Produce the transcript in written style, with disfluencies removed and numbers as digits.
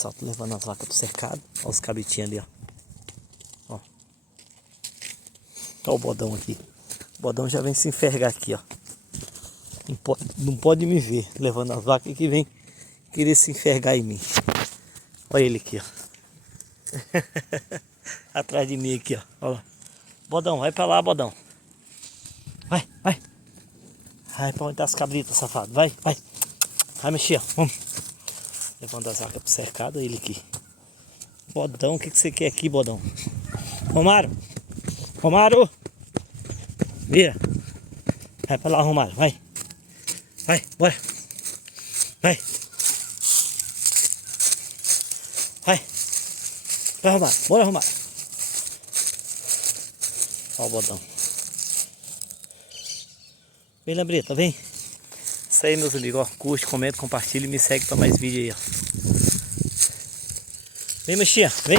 pessoal, tô levando as vacas pro cercado. Olha os cabritinhos ali, ó. Ó. Olha o bodão aqui. O bodão já vem se enfergar aqui, ó. Não pode me ver levando as vacas que vem querer se enfergar em mim. Olha ele aqui, ó. Atrás de mim aqui, ó. Olha lá. Bodão, vai pra lá, bodão. Vai, vai. Vai pra onde tá as cabritas, safado. Vai, vai. Vai mexer, ó. Vamos. Levando as vacas pro cercado, olha ele aqui. Bodão, o que você quer aqui, bodão? Romário. Romário. Vira. Vai pra lá, Romário, vai. Vai, bora. Vai. Vai. Vai, Romário. Bora, Romário. Ó o bodão. Vem, Lambreta, vem. Isso aí, meus amigos, ó. Curte, comenta, compartilha e me segue pra mais vídeo aí, ó. Vem, mexer, vem.